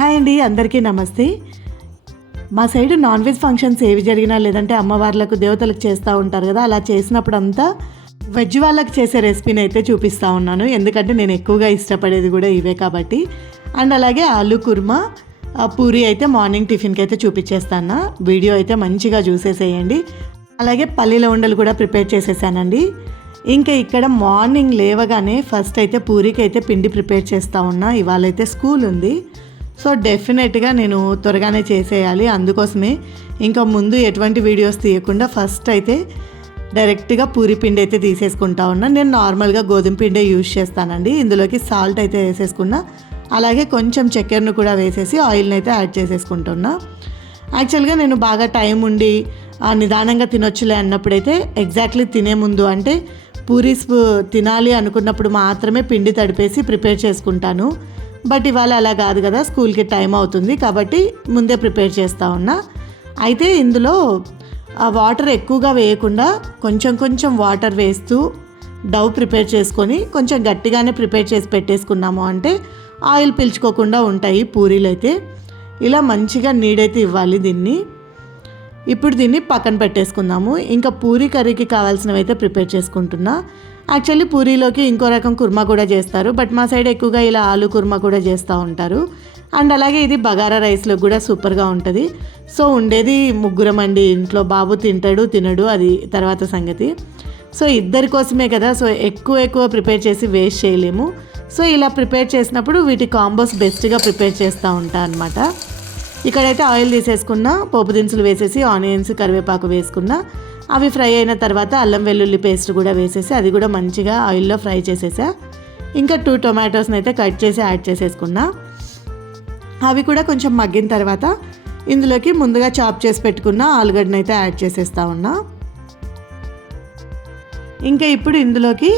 Hi అండి అందరికీ నమస్తే. మా సైడ్ నాన్ వెజ్ ఫంక్షన్స్ ఏవి జరిగినా లేదంటే అమ్మవార్లకు దేవతలకు చేస్తూ ఉంటారు కదా అలా చేసినప్పుడు అంతా వెజ్ వాళ్ళకి చేసే రెసిపీని అయితే చూపిస్తూ ఉన్నాను. ఎందుకంటే నేను ఎక్కువగా ఇష్టపడేది కూడా ఇవే కాబట్టి. అండ్ అలాగే ఆలు కుర్మా పూరి అయితే మార్నింగ్ టిఫిన్కి అయితే చూపించేస్తాను. వీడియో అయితే మంచిగా చూసేసేయండి. అలాగే పల్లీల ఉండలు కూడా ప్రిపేర్ చేసేసానండి. ఇంకా ఇక్కడ మార్నింగ్ లేవగానే ఫస్ట్ అయితే పూరికి అయితే పిండి ప్రిపేర్ చేస్తూ ఉన్నా. ఇవాళ అయితే స్కూల్ ఉంది. సో డెఫినెట్గా నేను త్వరగానే చేసేయాలి. అందుకోసమే ఇంకా ముందు ఎటువంటి వీడియోస్ తీయకుండా ఫస్ట్ అయితే డైరెక్ట్గా పూరి పిండి అయితే తీసేసుకుంటా ఉన్నా. నేను నార్మల్గా గోధుమ పిండే యూజ్ చేస్తానండి. ఇందులోకి సాల్ట్ అయితే వేసేసుకున్నా. అలాగే కొంచెం చక్కెరను కూడా వేసేసి ఆయిల్ని అయితే యాడ్ చేసేసుకుంటున్నా. యాక్చువల్గా నేను బాగా టైం ఉండి నిదానంగా తినొచ్చులే అన్నప్పుడైతే ఎగ్జాక్ట్లీ తినే ముందు అంటే పూరీస్ తినాలి అనుకున్నప్పుడు మాత్రమే పిండి తడిపేసి ప్రిపేర్ చేసుకుంటాను. బట్ ఇవాళ అలా కాదు కదా స్కూల్కి టైం అవుతుంది కాబట్టి ముందే ప్రిపేర్ చేస్తూ ఉన్నా. అయితే ఇందులో ఆ వాటర్ ఎక్కువగా వేయకుండా కొంచెం కొంచెం వాటర్ వేస్తూ డవ్ ప్రిపేర్ చేసుకొని కొంచెం గట్టిగానే ప్రిపేర్ చేసి పెట్టేసుకున్నాము అంటే ఆయిల్ పీల్చుకోకుండా ఉంటాయి పూరీలు అయితే. ఇలా మంచిగా నీడైతే ఇవ్వాలి దీన్ని. ఇప్పుడు దీన్ని పక్కన పెట్టేసుకుందాము. ఇంకా పూరీ కర్రీకి కావాల్సినవి అయితే ప్రిపేర్ చేసుకుంటున్నా. యాక్చువల్లీ పూరీలోకి ఇంకో రకం కుర్మా కూడా చేస్తారు బట్ మా సైడ్ ఎక్కువగా ఇలా ఆలు కుర్మా కూడా చేస్తూ ఉంటారు. అండ్ అలాగే ఇది బగారా రైస్లో కూడా సూపర్గా ఉంటుంది. సో ఉండేది ముగ్గురం అండి. ఇంట్లో బాబు తింటాడు తినడు అది తర్వాత సంగతి. సో ఇద్దరి కోసమే కదా. సో ఎక్కువ ఎక్కువ ప్రిపేర్ చేసి వేస్ట్ చేయలేము. సో ఇలా ప్రిపేర్ చేసినప్పుడు వీటి కాంబోస్ బెస్ట్గా ప్రిపేర్ చేస్తూ ఉంటా అనమాట ఇక్కడైతే ఆయిల్ తీసేసుకున్న పోపు దినుసులు వేసేసి ఆనియన్స్ కరివేపాకు వేసుకున్న. అవి ఫ్రై అయిన తర్వాత అల్లం వెల్లుల్లి పేస్ట్ కూడా వేసేసి అది కూడా మంచిగా ఆయిల్లో ఫ్రై చేసేసా. ఇంకా టూ టొమాటోస్ని అయితే కట్ చేసి యాడ్ చేసేసుకున్నా. అవి కూడా కొంచెం మగ్గిన తర్వాత ఇందులోకి ముందుగా చాప్ చేసి పెట్టుకున్న ఆలుగడ్డను అయితే యాడ్ చేసేస్తా ఉన్నా. ఇంకా ఇప్పుడు ఇందులోకి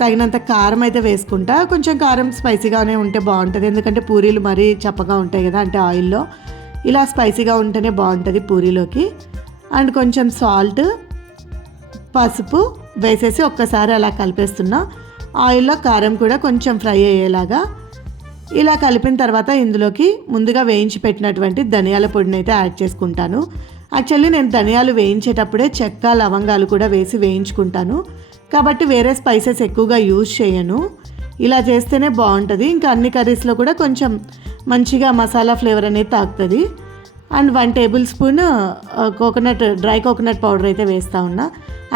తగినంత కారం అయితే వేసుకుంటా. కొంచెం కారం స్పైసీగానే ఉంటే బాగుంటుంది. ఎందుకంటే పూరీలు మరీ చప్పగా ఉంటాయి కదా అంటే ఆయిల్లో. ఇలా స్పైసీగా ఉంటేనే బాగుంటుంది పూరీలోకి. అండ్ కొంచెం సాల్ట్ పసుపు వేసేసి ఒక్కసారి అలా కలిపేస్తున్నా. ఆయిల్లో కారం కూడా కొంచెం ఫ్రై అయ్యేలాగా. ఇలా కలిపిన తర్వాత ఇందులోకి ముందుగా వేయించి పెట్టినటువంటి ధనియాల పొడిని అయితే యాడ్ చేసుకుంటాను. యాక్చువల్లీ నేను ధనియాలు వేయించేటప్పుడే చెక్క లవంగాలు కూడా వేసి వేయించుకుంటాను. కాబట్టి వేరే స్పైసెస్ ఎక్కువగా యూజ్ చేయను. ఇలా చేస్తేనే బాగుంటుంది. ఇంకా అన్ని కర్రీస్లో కూడా కొంచెం మంచిగా మసాలా ఫ్లేవర్ అనేది తాకుతుంది. And one table spoon coconut dry coconut powder అయితే వేస్తూ ఉన్నా.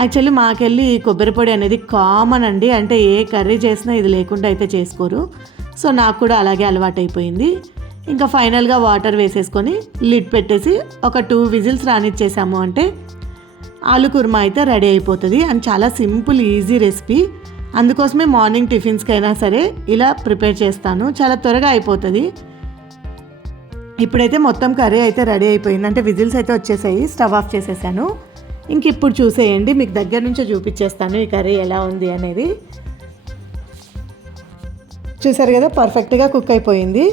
యాక్చువల్లీ మాకెళ్ళి కొబ్బరి పొడి అనేది కామన్ అండి. అంటే ఏ కర్రీ చేసినా ఇది లేకుండా అయితే చేసుకోరు. సో నాకు కూడా అలాగే అలవాటు అయిపోయింది ఇంకా ఫైనల్గా వాటర్ వేసేసుకొని లిడ్ పెట్టేసి ఒక టూ విజిల్స్ రానిచ్చేసాము అంటే ఆలు కుర్మా అయితే రెడీ అయిపోతుంది. అండ్ చాలా సింపుల్ ఈజీ రెసిపీ. అందుకోసమే మార్నింగ్ టిఫిన్స్కి అయినా సరే ఇలా ప్రిపేర్ చేస్తాను. చాలా త్వరగా అయిపోతుంది. ఇప్పుడైతే మొత్తం కర్రీ అయితే రెడీ అయిపోయింది. అంటే విజిల్స్ అయితే వచ్చేసాయి. స్టవ్ ఆఫ్ చేసేసాను. ఇంక ఇప్పుడు చూసేయండి. మీకు దగ్గర నుంచే చూపించేస్తాను ఈ కర్రీ ఎలా ఉంది అనేది. చూసారు కదా పర్ఫెక్ట్గా కుక్ అయిపోయింది.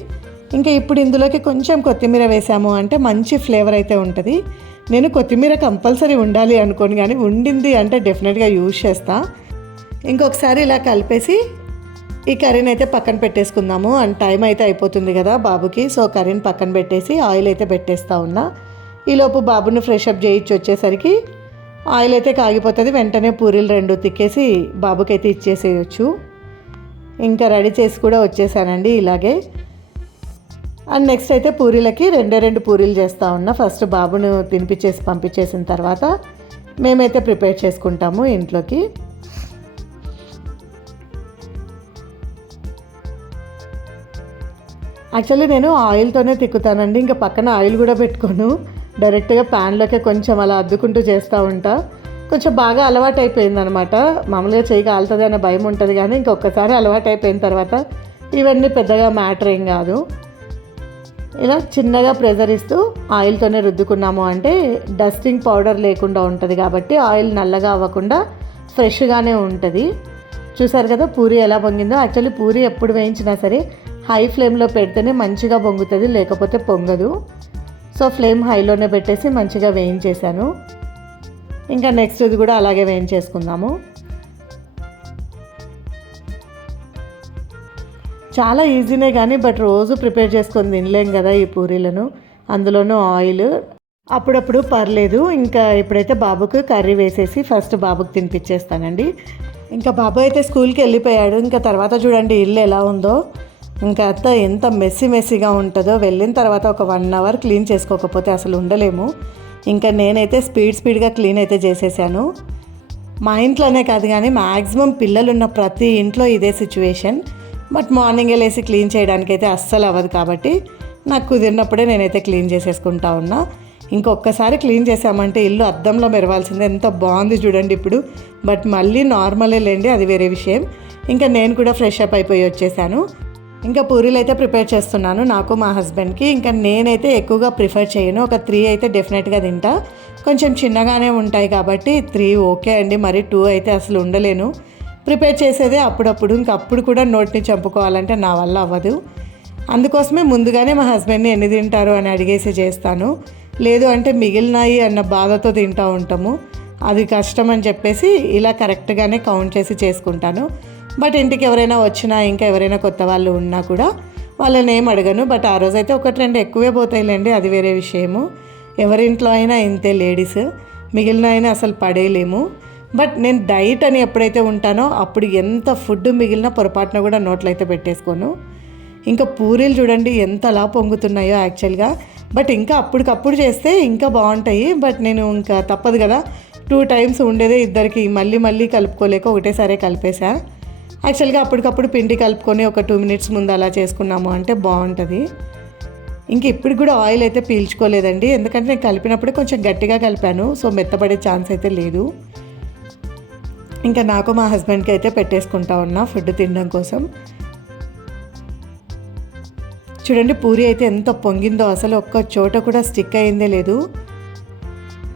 ఇంకా ఇప్పుడు ఇందులోకి కొంచెం కొత్తిమీర వేసాము అంటే మంచి ఫ్లేవర్ అయితే ఉంటుంది. నేను కొత్తిమీర కంపల్సరీ ఉండాలి అనుకోను కానీ ఉండింది అంటే డెఫినెట్గా యూజ్ చేస్తాను ఇంకొకసారి ఇలా కలిపేసి ఈ కర్రీని అయితే పక్కన పెట్టేసుకుందాము. అండ్ టైం అయితే అయిపోతుంది కదా బాబుకి. సో కర్రీని పక్కన పెట్టేసి ఆయిల్ అయితే పెట్టేస్తా ఉన్నా. ఈలోపు బాబుని ఫ్రెష్ అప్ చేయించి వచ్చేసరికి ఆయిల్ అయితే కాగిపోతుంది. వెంటనే పూరీలు రెండు తిక్కేసి బాబుకి అయితే ఇచ్చేసేయచ్చు. ఇంకా రెడీ చేసి కూడా వచ్చేసానండి ఇలాగే. అండ్ నెక్స్ట్ అయితే పూరీలకి రెండే రెండు పూరీలు చేస్తూ ఉన్నా. ఫస్ట్ బాబును తినిపించేసి పంపించేసిన తర్వాత మేమైతే ప్రిపేర్ చేసుకుంటాము ఇంట్లోకి. యాక్చువల్లీ నేను ఆయిల్తోనే తిక్కుతానండి. ఇంకా పక్కన ఆయిల్ కూడా పెట్టుకోను. డైరెక్ట్గా ప్యాన్లోకే కొంచెం అలా అద్దుకుంటూ చేస్తూ ఉంటా. కొంచెం బాగా అలవాటు అయిపోయింది అనమాట మామూలుగా చేయి కాలుతుంది అనే భయం ఉంటుంది కానీ ఇంకొకసారి అలవాటు అయిపోయిన తర్వాత ఇవన్నీ పెద్దగా మ్యాటర్ ఏం కాదు. ఇలా చిన్నగా ప్రెజర్ ఇస్తూ ఆయిల్తోనే రుద్దుకున్నాము అంటే డస్టింగ్ పౌడర్ లేకుండా ఉంటుంది కాబట్టి ఆయిల్ నల్లగా అవ్వకుండా ఫ్రెష్గానే ఉంటుంది. చూసారు కదా పూరి ఎలా పొంగిందో. యాక్చువల్లీ పూరి ఎప్పుడు వేయించినా సరే హై ఫ్లేమ్లో పెడితేనే మంచిగా పొంగుతుంది లేకపోతే పొంగదు. సో ఫ్లేమ్ హైలోనే పెట్టేసి మంచిగా వేయించేసాను ఇంకా నెక్స్ట్ ఇది కూడా అలాగే వేయించేసుకుందాము. చాలా ఈజీనే కానీ బట్ రోజు ప్రిపేర్ చేసుకొని తినలేం కదా ఈ పూరీలను. అందులోనూ ఆయిల్. అప్పుడప్పుడు పర్లేదు ఇంకా ఇప్పుడైతే బాబుకు కర్రీ వేసేసి ఫస్ట్ బాబుకి తినిపించేస్తానండి ఇంకా బాబు అయితే స్కూల్కి వెళ్ళిపోయాడు ఇంకా తర్వాత చూడండి ఇల్లు ఎలా ఉందో. ఇంకా అంత ఎంత మెస్సీ మెస్సీగా ఉంటుందో వెళ్ళిన తర్వాత ఒక వన్ అవర్ క్లీన్ చేసుకోకపోతే అసలు ఉండలేము. ఇంకా నేనైతే స్పీడ్ స్పీడ్గా క్లీన్ అయితే చేసేసాను. మా ఇంట్లోనే కాదు కానీ మ్యాక్సిమం పిల్లలున్న ప్రతి ఇంట్లో ఇదే సిచ్యువేషన్. బట్ మార్నింగ్ వెళ్ళేసి క్లీన్ చేయడానికి అయితే అస్సలు అవ్వదు కాబట్టి నాకు కుదిరినప్పుడే నేనైతే క్లీన్ చేసేసుకుంటా ఉన్నా. ఇంకొకసారి క్లీన్ చేసామంటే ఇల్లు అద్దంలో మెరవాల్సిందే. ఎంత బాగుంది చూడండి ఇప్పుడు. బట్ మళ్ళీ నార్మలే లేండి అది వేరే విషయం. ఇంకా నేను కూడా ఫ్రెష్ అప్ అయిపోయి వచ్చేసాను. ఇంకా పూరీలు అయితే ప్రిపేర్ చేస్తున్నాను నాకు మా హస్బెండ్కి. ఇంకా నేనైతే ఎక్కువగా ప్రిఫర్ చేయను. ఒక త్రీ అయితే డెఫినెట్గా తింటా. కొంచెం చిన్నగానే ఉంటాయి కాబట్టి త్రీ ఓకే అండి. మరి టూ అయితే అసలు ఉండలేను. ప్రిపేర్ చేసేదే అప్పుడప్పుడు. ఇంకా అప్పుడు కూడా నోటిని చంపుకోవాలంటే నా వల్ల అవ్వదు. అందుకోసమే ముందుగానే మా హస్బెండ్ని ఎన్ని తింటారు అని అడిగేసి చేస్తాను. లేదు అంటే మిగిలినాయి అన్న బాధతో తింటూ ఉంటాము. అది కష్టం అని చెప్పేసి ఇలా కరెక్ట్గానే కౌంట్ చేసి చేసుకుంటాను. బట్ ఇంటికి ఎవరైనా వచ్చినా ఇంకా ఎవరైనా కొత్త వాళ్ళు ఉన్నా కూడా వాళ్ళని ఏం అడగను. బట్ ఆ రోజైతే ఒకటి రెండు ఎక్కువే పోతాయిలేండి అది వేరే విషయము. ఎవరింట్లో అయినా ఇంతే లేడీస్ మిగిలిన అయినా అసలు పడేయలేము. బట్ నేను డైట్ అని ఎప్పుడైతే ఉంటానో అప్పుడు ఎంత ఫుడ్ మిగిలిన పొరపాటున కూడా నోట్లయితే పెట్టేసుకోను. ఇంకా పూరీలు చూడండి ఎంత అలా పొంగుతున్నాయో యాక్చువల్గా. బట్ ఇంకా అప్పటికప్పుడు చేస్తే ఇంకా బాగుంటాయి. బట్ నేను ఇంకా తప్పదు కదా టూ టైమ్స్ ఉండేదే ఇద్దరికి మళ్ళీ మళ్ళీ కలుపుకోలేక ఒకటేసారి కలిపేసా. యాక్చువల్గా అప్పటికప్పుడు పిండి కలుపుకొని ఒక టూ మినిట్స్ ముందు అలా చేసుకున్నాము అంటే బాగుంటుంది. ఇంక ఇప్పుడు కూడా ఆయిల్ అయితే పీల్చుకోలేదండి. ఎందుకంటే నేను కలిపినప్పుడు కొంచెం గట్టిగా కలిపాను సో మెత్తపడే ఛాన్స్ అయితే లేదు. ఇంకా నాకు మా హస్బెండ్కి అయితే పెట్టేసుకుంటా ఉన్నా ఫుడ్ తినడం కోసం. చూడండి పూరి అయితే ఎంత పొంగిందో అసలు ఒక్క చోట కూడా స్టిక్ అయిందే లేదు.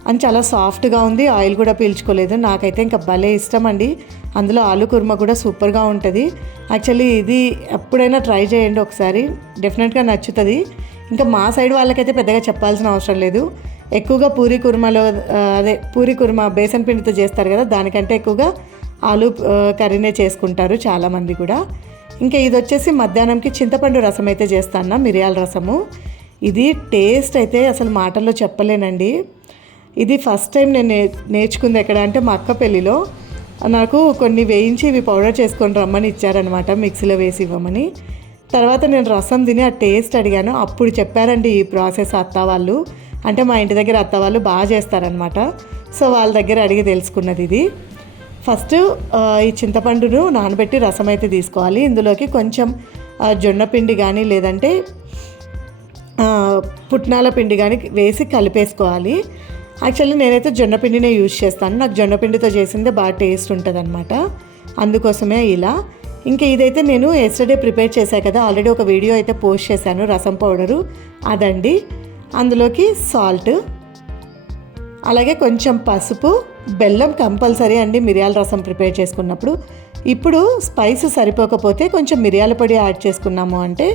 అని చాలా సాఫ్ట్గా ఉంది. ఆయిల్ కూడా పీల్చుకోలేదు. నాకైతే ఇంకా భలే ఇష్టం అండి అందులో ఆలు కుర్మా కూడా సూపర్గా ఉంటుంది. యాక్చువల్లీ ఇది ఎప్పుడైనా ట్రై చేయండి ఒకసారి. డెఫినెట్గా నచ్చుతుంది. ఇంకా మా సైడ్ వాళ్ళకైతే పెద్దగా చెప్పాల్సిన అవసరం లేదు. ఎక్కువగా పూరి కుర్మలో అదే పూరి కుర్మా బేసన్ పిండితో చేస్తారు కదా దానికంటే ఎక్కువగా ఆలు కర్రీనే చేసుకుంటారు చాలామంది కూడా. ఇంకా ఇది వచ్చేసి మధ్యాహ్నంకి చింతపండు రసం అయితే చేస్తాను మిరియాల రసము. ఇది టేస్ట్ అయితే అసలు మాటల్లో చెప్పలేనండి. ఇది ఫస్ట్ టైం నేను నే నేర్చుకుంది ఎక్కడ అంటే మా అక్క పెళ్ళిలో. నాకు కొన్ని వేయించి ఇవి పౌడర్ చేసుకొని రమ్మని ఇచ్చారనమాట మిక్సీలో వేసి ఇవ్వమని. తర్వాత నేను రసం తిని ఆ టేస్ట్ అడిగాను. అప్పుడు చెప్పారండి ఈ ప్రాసెస్ అత్త వాళ్ళు. అంటే మా ఇంటి దగ్గర అత్త వాళ్ళు బాగా చేస్తారనమాట సో వాళ్ళ దగ్గర అడిగి తెలుసుకున్నది ఇది. ఫస్ట్ ఈ చింతపండును నానబెట్టి రసం అయితే తీసుకోవాలి. ఇందులోకి కొంచెం జొన్న పిండి కానీ లేదంటే పుట్నాల పిండి కానీ వేసి కలిపేసుకోవాలి. యాక్చువల్లీ నేనైతే జొన్న పిండినే యూజ్ చేస్తాను. నాకు జొన్నపిండితో చేసిందే బాగా టేస్ట్ ఉంటుంది అనమాట అందుకోసమే ఇలా. ఇంకా ఇదైతే నేను ఎస్టర్డే ప్రిపేర్ చేశాను కదా ఆల్రెడీ ఒక వీడియో అయితే పోస్ట్ చేశాను రసం పౌడరు అదండి. అందులోకి సాల్ట్ అలాగే కొంచెం పసుపు బెల్లం కంపల్సరీ అండి మిరియాల రసం ప్రిపేర్ చేసుకున్నప్పుడు. ఇప్పుడు స్పైస్ సరిపోకపోతే కొంచెం మిరియాల పొడి యాడ్ చేసుకున్నాము అంటే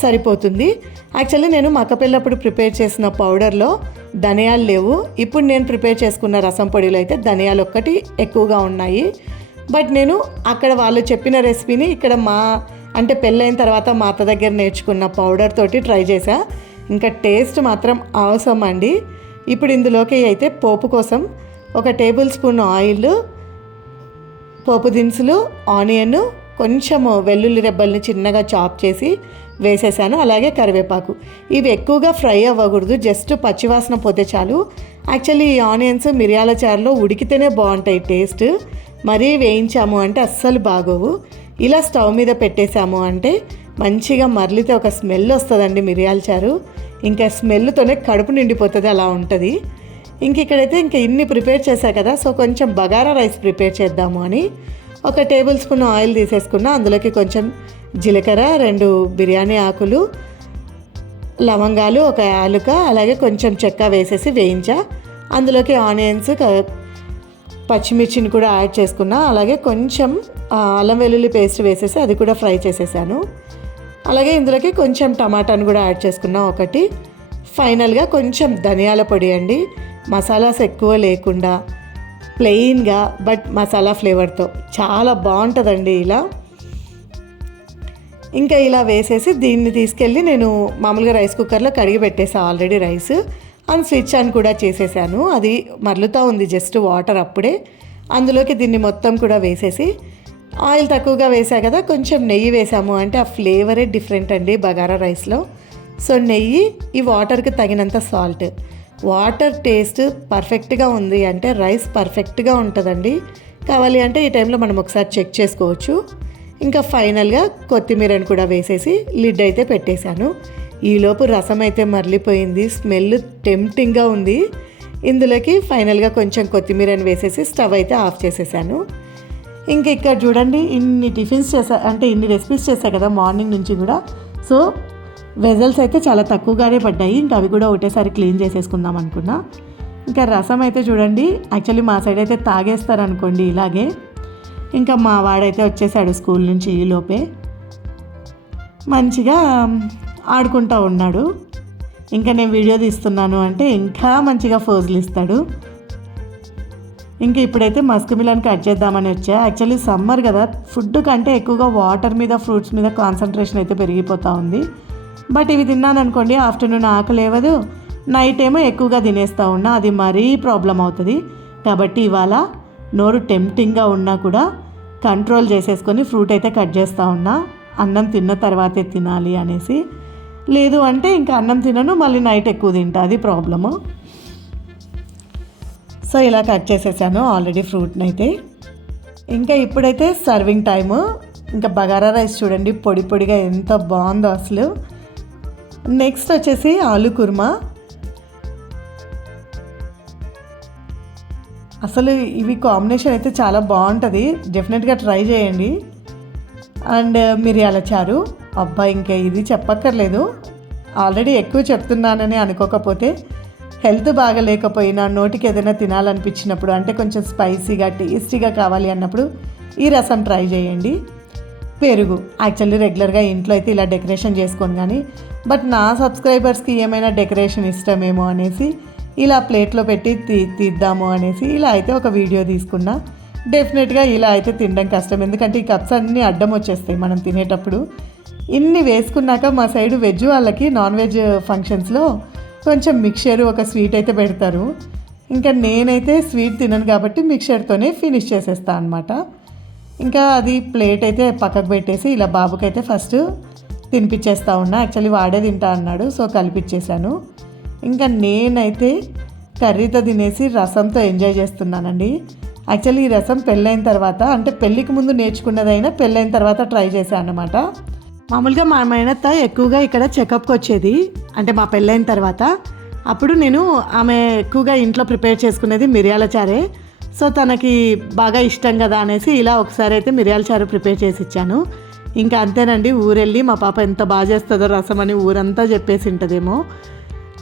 సరిపోతుంది. యాక్చువల్లీ నేను మక్కపెళ్ళప్పుడు ప్రిపేర్ చేసిన పౌడర్లో ధనియాలు లేవు. ఇప్పుడు నేను ప్రిపేర్ చేసుకున్న రసం పొడిలో అయితే ధనియాలు ఒక్కటి ఎక్కువగా ఉన్నాయి. బట్ నేను అక్కడ వాళ్ళు చెప్పిన రెసిపీని ఇక్కడ మా అంటే పెళ్ళైన తర్వాత మా అత్త దగ్గర నేర్చుకున్న పౌడర్ తోటి ట్రై చేసా ఇంకా టేస్ట్ మాత్రం అవసరం అండి ఇప్పుడు ఇందులోకి అయితే పోపు కోసం ఒక టేబుల్ స్పూన్ ఆయిల్ పోపు దినుసులు ఆనియన్ కొంచెము వెల్లుల్లి రెబ్బల్ని చిన్నగా చాప్ చేసి వేసేసాను. అలాగే కరివేపాకు. ఇవి ఎక్కువగా ఫ్రై అవ్వకూడదు. జస్ట్ పచ్చివాసన పోతే చాలు. యాక్చువల్లీ ఈ ఆనియన్స్ మిరియాల చారులో ఉడికితేనే బాగుంటాయి టేస్ట్. మరీ వేయించాము అంటే అస్సలు బాగోవు. ఇలా స్టవ్ మీద పెట్టేశాము అంటే మంచిగా మరలితే ఒక స్మెల్ వస్తుందండి మిరియాల చారు. ఇంకా స్మెల్తోనే కడుపు నిండిపోతుంది అలా ఉంటుంది. ఇంక ఇక్కడైతే ఇంక ఇన్ని ప్రిపేర్ చేశా కదా సో కొంచెం బగారా రైస్ ప్రిపేర్ చేద్దాము అని. ఒక టేబుల్ స్పూన్ ఆయిల్ తీసేసుకున్న అందులోకి కొంచెం జీలకర్ర రెండు బిర్యానీ ఆకులు లవంగాలు ఒక యాలుక అలాగే కొంచెం చెక్క వేసేసి వేయించా. అందులోకి ఆనియన్స్ క- పచ్చిమిర్చిని కూడా యాడ్ చేసుకున్నా అలాగే కొంచెం అల్లం వెల్లుల్లి పేస్ట్ వేసేసి అది కూడా ఫ్రై చేసేసాను. అలాగే ఇందులోకి కొంచెం టమాటాను కూడా యాడ్ చేసుకున్నా ఒకటి. ఫైనల్గా కొంచెం ధనియాల పొడి అండి. మసాలాస్ ఎక్కువ లేకుండా ప్లెయిన్గా బట్ మసాలా ఫ్లేవర్తో చాలా బాగుంటుందండి ఇలా. ఇంకా ఇలా వేసేసి దీన్ని తీసుకెళ్ళి నేను మామూలుగా రైస్ కుక్కర్లో కడిగి పెట్టేసా already rice and switch on కూడా చేసేసాను. అది మరలుతూ ఉంది జస్ట్ వాటర్ అప్పుడే. అందులోకి దీన్ని మొత్తం కూడా వేసేసి ఆయిల్ తక్కువగా వేసా కదా కొంచెం నెయ్యి వేసాము. అంటే ఆ ఫ్లేవరే డిఫరెంట్ అండి బగారా రైస్లో సో నెయ్యి ఈ వాటర్కి తగినంత సాల్ట్ వాటర్ టేస్ట్ పర్ఫెక్ట్గా ఉంది అంటే రైస్ పర్ఫెక్ట్గా ఉంటుందండి. కావాలి అంటే ఈ టైంలో మనం ఒకసారి చెక్ చేసుకోవచ్చు. ఇంకా ఫైనల్గా కొత్తిమీరని కూడా వేసేసి లిడ్ అయితే పెట్టేశాను. ఈలోపు రసం అయితే మరలిపోయింది. స్మెల్ టెంప్టింగ్గా ఉంది. ఇందులోకి ఫైనల్గా కొంచెం కొత్తిమీరని వేసేసి స్టవ్ అయితే ఆఫ్ చేసేసాను. ఇంక ఇక్కడ చూడండి ఇన్ని టిఫిన్స్ చేసా అంటే ఇన్ని రెసిపీస్ చేశా కదా మార్నింగ్ నుంచి కూడా. సో వెజల్స్ అయితే చాలా తక్కువగానే పడ్డాయి. ఇంకా అవి కూడా ఒకటేసారి క్లీన్ చేసేసుకుందాం అనుకున్నా. ఇంకా రసం అయితే చూడండి. యాక్చువల్లీ మా సైడ్ అయితే తాగేస్తారు అనుకోండి ఇలాగే. ఇంకా మా వాడైతే వచ్చేసాడు స్కూల్ నుంచి ఈ లోపే. మంచిగా ఆడుకుంటూ ఉన్నాడు. ఇంకా నేను వీడియో తీస్తున్నాను అంటే ఇంకా మంచిగా ఫోజులు ఇస్తాడు. ఇంకా ఇప్పుడైతే మస్క్ మిలన్ కట్ చేద్దామని వచ్చా. యాక్చువల్లీ సమ్మర్ కదా. ఫుడ్ కంటే ఎక్కువగా వాటర్ మీద ఫ్రూట్స్ మీద కాన్సన్ట్రేషన్ అయితే పెరిగిపోతూ ఉంది. బట్ ఇవి తిన్నాను అనుకోండి ఆఫ్టర్నూన్ ఆకలి లేవదు. నైట్ ఏమో ఎక్కువగా తినేస్తూ ఉన్నా అది మరీ ప్రాబ్లం అవుతుంది. కాబట్టి ఇవాళ నోరు టెంప్టింగ్గా ఉన్నా కూడా కంట్రోల్ చేసేసుకొని ఫ్రూట్ అయితే కట్ చేస్తూ ఉన్నా అన్నం తిన్న తర్వాతే తినాలి అనేసి. లేదు అంటే ఇంకా అన్నం తినను మళ్ళీ నైట్ ఎక్కువ తింటా అది ప్రాబ్లము. సో ఇలా కట్ చేసేసాను ఆల్రెడీ ఫ్రూట్ని అయితే ఇంకా ఇప్పుడైతే సర్వింగ్ టైము. ఇంకా బగారా రైస్ చూడండి పొడి పొడిగా ఎంత బాగుందో అసలు. నెక్స్ట్ వచ్చేసి ఆలు కుర్మా. అసలు ఇవి కాంబినేషన్ అయితే చాలా బాగుంటుంది. డెఫినెట్గా ట్రై చేయండి. అండ్ మిరియాల చారు అబ్బా ఇంకా ఇది చెప్పక్కర్లేదు. ఆల్రెడీ ఎక్కువ చెప్తున్నానని అనుకోకపోతే హెల్త్ బాగలేకపోయినా నోటికి ఏదైనా తినాలనిపించినప్పుడు అంటే కొంచెం స్పైసీగా టేస్టీగా కావాలి అన్నప్పుడు ఈ రసం ట్రై చేయండి. పెరుగు. యాక్చువల్లీ రెగ్యులర్గా ఇంట్లో అయితే ఇలా డెకరేషన్ చేసుకోను కానీ బట్ నా సబ్స్క్రైబర్స్కి ఏమైనా డెకరేషన్ ఇష్టమేమో అనేసి ఇలా ప్లేట్లో పెట్టి తీ తీద్దాము అనేసి ఇలా అయితే ఒక వీడియో తీసుకున్నా. డెఫినెట్గా ఇలా అయితే తినడం కష్టం. ఎందుకంటే ఈ కప్స్ అన్నీ అడ్డం వచ్చేస్తాయి మనం తినేటప్పుడు. ఇన్ని వేసుకున్నాక మా సైడ్ వెజ్ వాళ్ళకి నాన్ వెజ్ ఫంక్షన్స్లో కొంచెం మిక్చర్ ఒక స్వీట్ అయితే పెడతారు. ఇంకా నేనైతే స్వీట్ తినను కాబట్టి మిక్చర్తోనే ఫినిష్ చేసేస్తాను అనమాట ఇంకా అది ప్లేట్ అయితే పక్కకు పెట్టేసి ఇలా బాబుకైతే ఫస్ట్ తినిపించేస్తా ఉన్నా. యాక్చువల్లీ వాడే తింటా అన్నాడు సో కలిపిచ్చేసాను. ఇంకా నేనైతే కర్రీతో తినేసి రసంతో ఎంజాయ్ చేస్తున్నానండి. యాక్చువల్లీ ఈ రసం పెళ్ళైన తర్వాత అంటే పెళ్ళికి ముందు నేర్చుకున్నదైనా పెళ్ళైన తర్వాత ట్రై చేశాను అనమాట మామూలుగా మా మేనత్త ఎక్కువగా ఇక్కడ చెకప్కి వచ్చేది అంటే మా పెళ్ళైన తర్వాత. అప్పుడు నేను ఆమె ఎక్కువగా ఇంట్లో ప్రిపేర్ చేసుకునేది మిరియాల చారే. సో తనకి బాగా ఇష్టం కదా అనేసి ఇలా ఒకసారి అయితే మిరియాల చారు ప్రిపేర్ చేసి ఇచ్చాను. ఇంకా అంతేనండి ఊరెళ్ళి మా పాప ఎంత బాగా చేస్తుందో రసం అని ఊరంతా చెప్పేసి ఉంటుందేమో.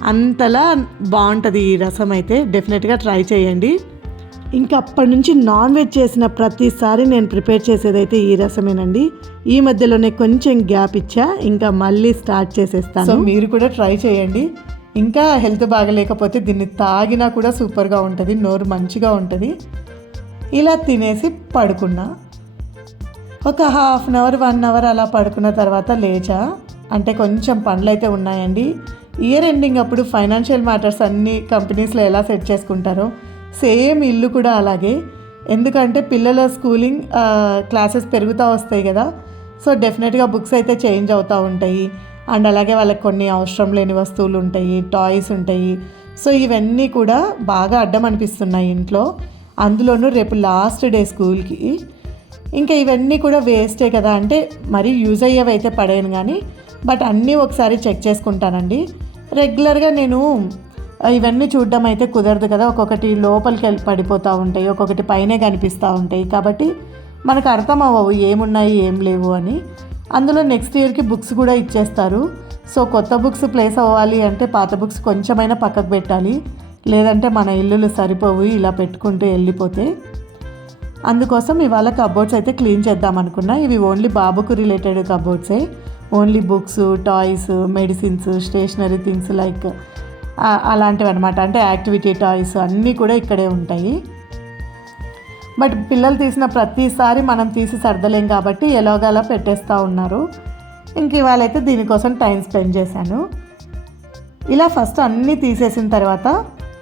అంతలా బాగుంటుంది ఈ రసం అయితే డెఫినెట్గా ట్రై చేయండి. ఇంకా అప్పటి నుంచి నాన్ వెజ్ చేసిన ప్రతిసారి నేను ప్రిపేర్ చేసేదైతే ఈ రసమేనండి. ఈ మధ్యలోనే కొంచెం గ్యాప్ ఇచ్చా ఇంకా మళ్ళీ స్టార్ట్ చేసేస్తాను. మీరు కూడా ట్రై చేయండి. ఇంకా హెల్త్ బాగలేకపోతే దీన్ని తాగినా కూడా సూపర్గా ఉంటుంది నోరు మంచిగా ఉంటుంది. ఇలా తినేసి పడుకున్నా. ఒక half an hour one hour అలా పడుకున్న తర్వాత లేచా. అంటే కొంచెం పనులు అయితే ఉన్నాయండి. ఇయర్ ఎండింగ్ అప్పుడు ఫైనాన్షియల్ మ్యాటర్స్ అన్ని కంపెనీస్లో ఎలా సెట్ చేసుకుంటారో సేమ్ ఇల్లు కూడా అలాగే. ఎందుకంటే పిల్లల స్కూలింగ్ క్లాసెస్ పెరుగుతూ వస్తాయి కదా. సో డెఫినెట్గా బుక్స్ అయితే చేంజ్ అవుతూ ఉంటాయి. అండ్ అలాగే వాళ్ళకి కొన్ని అవసరం లేని వస్తువులు ఉంటాయి టాయ్స్ ఉంటాయి. సో ఇవన్నీ కూడా బాగా అడ్డం అనిపిస్తున్నాయి ఇంట్లో. అందులోనూ రేపు లాస్ట్ డే స్కూల్కి. ఇంకా ఇవన్నీ కూడా వేస్టే కదా అంటే మరీ యూజ్ అయ్యేవి అయితే పడేయను కానీ బట్ అన్నీ ఒకసారి చెక్ చేసుకుంటానండి. రెగ్యులర్గా నేను ఇవన్నీ చూడడం అయితే కుదరదు కదా ఒక్కొక్కటి లోపలికి వెళ్ళి పడిపోతూ ఉంటాయి ఒక్కొక్కటి పైనే కనిపిస్తూ ఉంటాయి. కాబట్టి మనకు అర్థం అవ్వవు ఏమున్నాయి ఏం లేవు అని. అందులో నెక్స్ట్ ఇయర్కి బుక్స్ కూడా ఇచ్చేస్తారు. సో కొత్త బుక్స్ ప్లేస్ అవ్వాలి అంటే పాత బుక్స్ కొంచెమైనా పక్కకు పెట్టాలి. లేదంటే మన ఇల్లులు సరిపోవు ఇలా పెట్టుకుంటూ వెళ్ళిపోతే. అందుకోసం ఇవాళ కబోర్డ్స్ అయితే క్లీన్ చేద్దాం అనుకున్నా. ఇవి ఓన్లీ బాబుకు related కబోర్డ్సే only books toys medicines stationery things like అలాంటివి అనమాట అంటే యాక్టివిటీ టాయ్స్ అన్నీ కూడా ఇక్కడే ఉంటాయి. బట్ పిల్లలు తీసిన ప్రతిసారి మనం తీసి సర్దలేం కాబట్టి ఎలాగలా పెట్టేస్తూ ఉన్నారు. ఇంక ఇవాళ అయితే దీనికోసం టైం స్పెండ్ చేశాను. ఇలా ఫస్ట్ అన్నీ తీసేసిన తర్వాత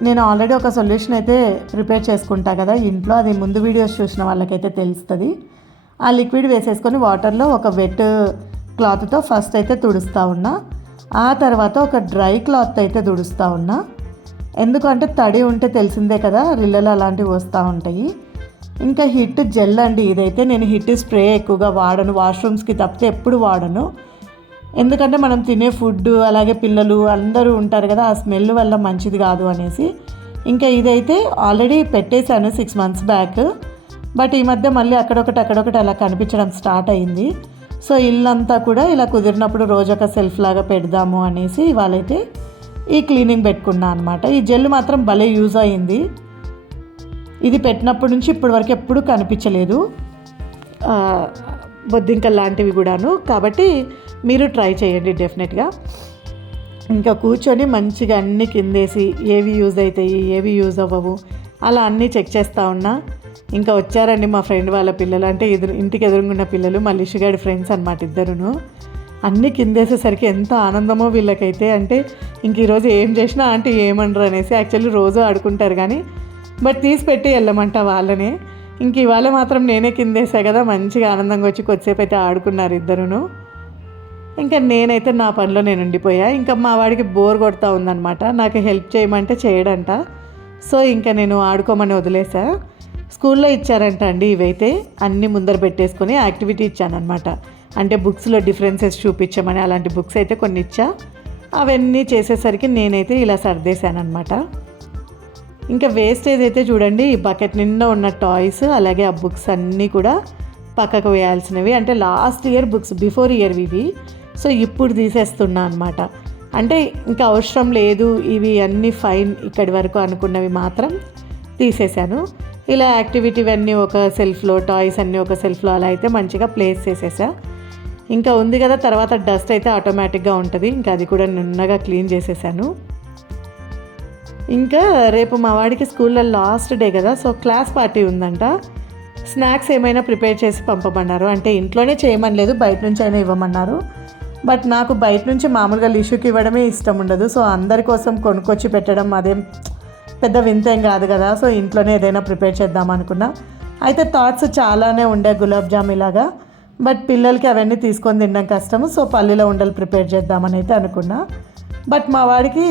నేను ఆల్రెడీ ఒక సొల్యూషన్ అయితే ప్రిపేర్ చేసుకుంటా కదా ఇంట్లో అది ముందు వీడియోస్ చూసిన వాళ్ళకైతే తెలుస్తుంది. ఆ లిక్విడ్ వేసేసుకొని వాటర్లో ఒక వెట్ క్లాత్తో ఫస్ట్ అయితే తుడుస్తూ ఉన్నా. ఆ తర్వాత ఒక డ్రై క్లాత్ అయితే తుడుస్తూ ఉన్నా. ఎందుకంటే తడి ఉంటే తెలిసిందే కదా రిల్లలు అలాంటివి వస్తూ ఉంటాయి. ఇంకా హిట్ జెల్ అండి ఇదైతే. నేను హిట్ స్ప్రే ఎక్కువగా వాడను వాష్రూమ్స్కి తప్పితే ఎప్పుడు వాడను. ఎందుకంటే మనం తినే ఫుడ్ అలాగే పిల్లలు అందరూ ఉంటారు కదా ఆ స్మెల్ వల్ల మంచిది కాదు అనేసి. ఇంకా ఇదైతే ఆల్రెడీ పెట్టేశాను సిక్స్ మంత్స్ బ్యాక్. బట్ ఈ మధ్య మళ్ళీ అక్కడొకటి అక్కడొకటి అలా కనిపించడం స్టార్ట్ అయింది. సో ఇల్లంతా కూడా ఇలా కుదిరినప్పుడు రోజు ఒక సెల్ఫ్ లాగా పెడదాము అనేసి ఇవాళైతే ఈ క్లీనింగ్ పెట్టుకున్నా అనమాట ఈ జెల్ మాత్రం భలే యూజ్ అయింది. ఇది పెట్టినప్పటి నుంచి ఇప్పటి వరకు ఎప్పుడూ కనిపించలేదు. బొద్దింకలు లాంటివి కూడాను. కాబట్టి మీరు ట్రై చేయండి డెఫినెట్గా. ఇంకా కూర్చొని మంచిగా అన్ని కిందేసి ఏవి యూజ్ అవుతాయి ఏవి యూజ్ అవ్వవు అలా అన్నీ చెక్ చేస్తూ ఉన్నా. ఇంకా వచ్చారండి మా ఫ్రెండ్ వాళ్ళ పిల్లలు. అంటే ఎదురు ఇంటికి ఎదురుగున్న పిల్లలు మా లిషుగాడి ఫ్రెండ్స్ అనమాట ఇద్దరును. అన్నీ కిందేసేసరికి ఎంత ఆనందమో వీళ్ళకైతే. అంటే ఇంక ఈరోజు ఏం చేసినా ఆంటీ ఏమనరు అనేసి యాక్చువల్లీ రోజు ఆడుకుంటారు కానీ బట్ తీసి పెట్టి వెళ్ళమంట వాళ్ళనే. ఇంక ఇవాళ మాత్రం నేనే కిందేసా కదా మంచిగా ఆనందంగా వచ్చి కొద్దిసేపు అయితే ఆడుకున్నారు ఇద్దరును. ఇంకా నేనైతే నా పనిలో నేను ఉండిపోయా. ఇంకా మా వాడికి బోర్ కొడతా ఉందన్నమాట. నాకు హెల్ప్ చేయమంటే చేయడంట. సో ఇంకా నేను ఆడుకోమని వదిలేసా. స్కూల్లో ఇచ్చారంట అండి ఇవైతే. అన్నీ ముందర పెట్టేసుకొని యాక్టివిటీ ఇచ్చానమాట అంటే బుక్స్లో డిఫరెన్సెస్ చూపించమని అలాంటి బుక్స్ అయితే కొన్ని ఇచ్చా అవన్నీ చేసేసరికి నేనైతే ఇలా సర్దేశానమాట ఇంకా వేస్టేజ్ అయితే చూడండి ఈ బకెట్ నిండా ఉన్న టాయ్స్ అలాగే ఆ బుక్స్ అన్నీ కూడా పక్కకు వేయాల్సినవి. అంటే last year books before year ఇవి. సో ఇప్పుడు తీసేస్తున్నా అనమాట అంటే ఇంకా అవసరం లేదు ఇవి అన్నీ ఫైన్ ఇక్కడి వరకు అనుకున్నవి మాత్రం తీసేశాను ఇలా యాక్టివిటీ అన్నీ ఒక సెల్ఫ్లో టాయ్స్ అన్నీ ఒక సెల్ఫ్లో అలా అయితే మంచిగా ప్లేస్ చేసేసా. ఇంకా ఉంది కదా తర్వాత డస్ట్ అయితే ఆటోమేటిక్గా ఉంటుంది. ఇంకా అది కూడా నున్నగా క్లీన్ చేసేసాను. ఇంకా రేపు మా వాడికి స్కూల్లో లాస్ట్ డే కదా సో క్లాస్ పార్టీ ఉందంట. స్నాక్స్ ఏమైనా ప్రిపేర్ చేసి పంపమన్నారు. అంటే ఇంట్లోనే చేయమనలేదు బయట నుంచి అయినా ఇవ్వమన్నారు. బట్ నాకు బయట నుంచి మామూలుగా లిషుకి ఇవ్వడమే ఇష్టం ఉండదు. సో అందరి కోసం కొనుక్కొచ్చి పెట్టడం అదేం పెద్ద వింతేం కాదు కదా. సో ఇంట్లోనే ఏదైనా ప్రిపేర్ చేద్దాం అనుకున్నా. అయితే థాట్స్ చాలానే ఉండే గులాబ్ జామ్ ఇలాగా. బట్ పిల్లలకి అవన్నీ తీసుకొని తినడం కష్టము. సో పల్లీలో ఉండలు ప్రిపేర్ చేద్దామని అయితే అనుకున్నా. బట్ మా వాడికి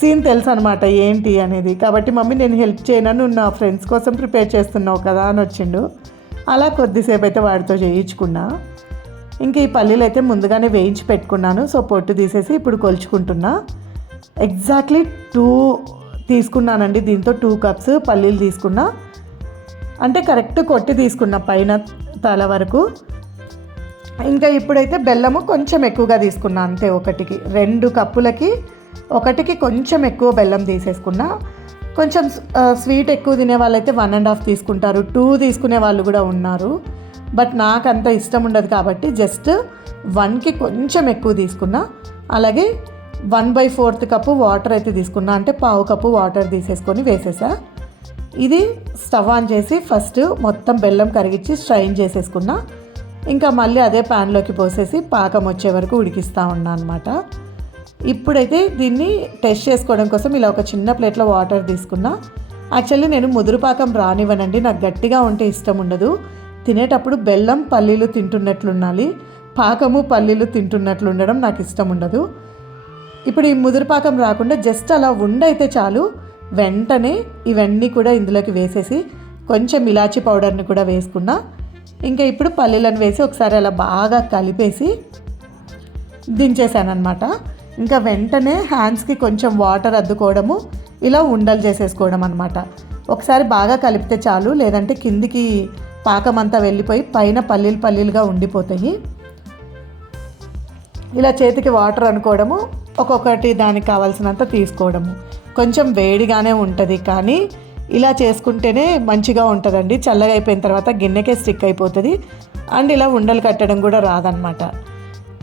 సీన్ తెలుసు అనమాట ఏంటి అనేది. కాబట్టి మమ్మీ నేను హెల్ప్ చేయను నువ్వు నా ఫ్రెండ్స్ కోసం ప్రిపేర్ చేస్తున్నావు కదా అని వచ్చిండు. అలా కొద్దిసేపు అయితే వాడితో చేయించుకున్నా. ఇంకా ఈ పల్లీలు అయితే ముందుగానే వేయించి పెట్టుకున్నాను. సో పొట్టు తీసేసి ఇప్పుడు కొలుచుకుంటున్నా. ఎగ్జాక్ట్లీ టూ తీసుకున్నానండి. దీంతో టూ కప్స్ పల్లీలు తీసుకున్నా. అంటే కరెక్ట్ కొట్టి తీసుకున్నా పైన తల వరకు. ఇంకా ఇప్పుడైతే బెల్లము కొంచెం ఎక్కువగా తీసుకున్నా అంతే ఒకటికి. రెండు కప్పులకి ఒకటికి కొంచెం ఎక్కువ బెల్లం తీసేసుకున్నా కొంచెం స్వీట్ ఎక్కువ తినే వాళ్ళైతే వన్ అండ్ హాఫ్ తీసుకుంటారు. టూ తీసుకునే వాళ్ళు కూడా ఉన్నారు. బట్ నాకు అంత ఇష్టం ఉండదు కాబట్టి జస్ట్ వన్కి కొంచెం ఎక్కువ తీసుకున్నా. అలాగే one by fourth cup water అయితే తీసుకున్నా. అంటే పావు కప్పు వాటర్ తీసేసుకొని వేసేసా. ఇది స్టవ్ ఆన్ చేసి ఫస్ట్ మొత్తం బెల్లం కరిగించి స్ట్రైన్ చేసేసుకున్నా. ఇంకా మళ్ళీ అదే ప్యాన్లోకి పోసేసి పాకం వచ్చే వరకు ఉడికిస్తూ ఉన్నా అనమాట ఇప్పుడైతే దీన్ని టెస్ట్ చేసుకోవడం కోసం ఇలా ఒక చిన్న ప్లేట్లో వాటర్ తీసుకున్నా. యాక్చువల్లీ నేను ముదురుపాకం రానివ్వనండి నాకు గట్టిగా ఉంటే ఇష్టం ఉండదు. తినేటప్పుడు బెల్లం పల్లీలు తింటున్నట్లు ఉండాలి పాకము పల్లీలు తింటున్నట్లు ఉండడం నాకు ఇష్టం ఉండదు. ఇప్పుడు ఈ ముదురుపాకం రాకుండా జస్ట్ అలా ఉండైతే చాలు. వెంటనే ఇవన్నీ కూడా ఇందులోకి వేసేసి కొంచెం ఇలాచీ పౌడర్ని కూడా వేసుకున్నా. ఇంకా ఇప్పుడు పల్లీలను వేసి ఒకసారి అలా బాగా కలిపేసి దించేసానమాట ఇంకా వెంటనే హ్యాండ్స్కి కొంచెం వాటర్ అద్దుకోవడము ఇలా ఉండలు చేసేసుకోవడం అనమాట ఒకసారి బాగా కలిపితే చాలు లేదంటే కిందికి పాకం అంతా వెళ్ళిపోయి పైన పల్లీలు పల్లీలుగా ఉండిపోతాయి. ఇలా చేతికి వాటర్ అనుకోవడము ఒక్కొక్కటి దానికి కావాల్సినంత తీసుకోవడము. కొంచెం వేడిగానే ఉంటుంది కానీ ఇలా చేసుకుంటేనే మంచిగా ఉంటుందండి. చల్లగా అయిపోయిన తర్వాత గిన్నెకే స్టిక్ అయిపోతుంది. అండ్ ఇలా ఉండలు కట్టడం కూడా రాదనమాట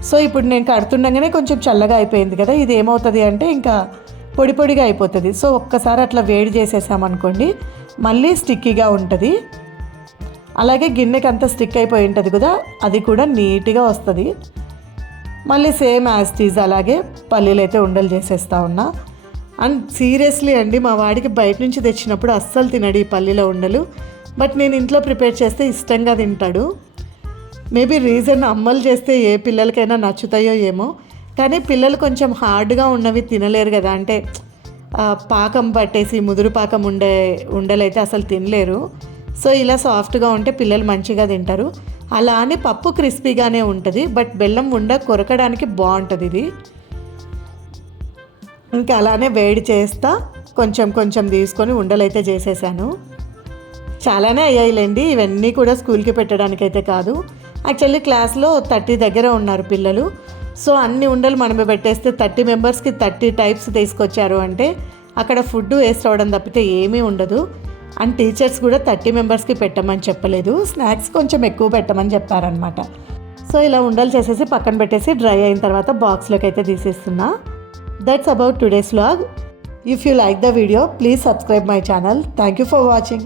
సో ఇప్పుడు నేను కడుతుండగానే కొంచెం చల్లగా అయిపోయింది కదా ఇది ఏమవుతుంది అంటే ఇంకా పొడి పొడిగా అయిపోతుంది. సో ఒక్కసారి అట్లా వేడి చేసేసామనుకోండి మళ్ళీ స్టిక్కీగా ఉంటుంది. అలాగే గిన్నెకి అంతా స్టిక్ అయిపోయి ఉంటుంది కదా అది కూడా నీట్గా వస్తుంది. మళ్ళీ సేమ్ యాస్టీజ్ అలాగే పల్లీలు అయితే ఉండలు చేసేస్తా ఉన్నా. అండ్ సీరియస్లీ అండి మా వాడికి బయట నుంచి తెచ్చినప్పుడు అస్సలు తినడు ఈ పల్లీల ఉండలు. బట్ నేను ఇంట్లో ప్రిపేర్ చేస్తే ఇష్టంగా తింటాడు. మేబీ రీజన్ అమ్మలు చేస్తే ఏ పిల్లలకైనా నచ్చుతాయో ఏమో కానీ పిల్లలు కొంచెం హార్డ్గా ఉన్నవి తినలేరు కదా. అంటే పాకం పట్టేసి ముదురు పాకం ఉండే ఉండలైతే అసలు తినలేరు. సో ఇలా సాఫ్ట్గా ఉంటే పిల్లలు మంచిగా తింటారు. అలా అని పప్పు క్రిస్పీగానే ఉంటుంది బట్ బెల్లం ఉండ కొరకడానికి బాగుంటుంది ఇది. ఇంకా అలానే వేడి చేస్తా కొంచెం కొంచెం తీసుకొని ఉండలైతే చేసేసాను. చాలానే అయ్యాయిలేండి ఇవన్నీ కూడా స్కూల్కి పెట్టడానికైతే కాదు. యాక్చువల్లీ క్లాస్లో థర్టీ దగ్గర ఉన్నారు పిల్లలు. సో అన్ని ఉండలు మనమే పెట్టేస్తే థర్టీ మెంబర్స్కి థర్టీ టైప్స్ తీసుకొచ్చారు అంటే అక్కడ ఫుడ్ వేస్ట్ అవ్వడం తప్పితే ఏమీ ఉండదు. అండ్ టీచర్స్ కూడా థర్టీ మెంబర్స్కి పెట్టమని చెప్పలేదు. స్నాక్స్ కొంచెం ఎక్కువ పెట్టమని చెప్పారనమాట సో ఇలా ఉండలు చేసేసి పక్కన పెట్టేసి డ్రై అయిన తర్వాత బాక్స్లోకి అయితే తీసేస్తున్నా. That's about today's vlog if you like the video please subscribe my channel thank you for watching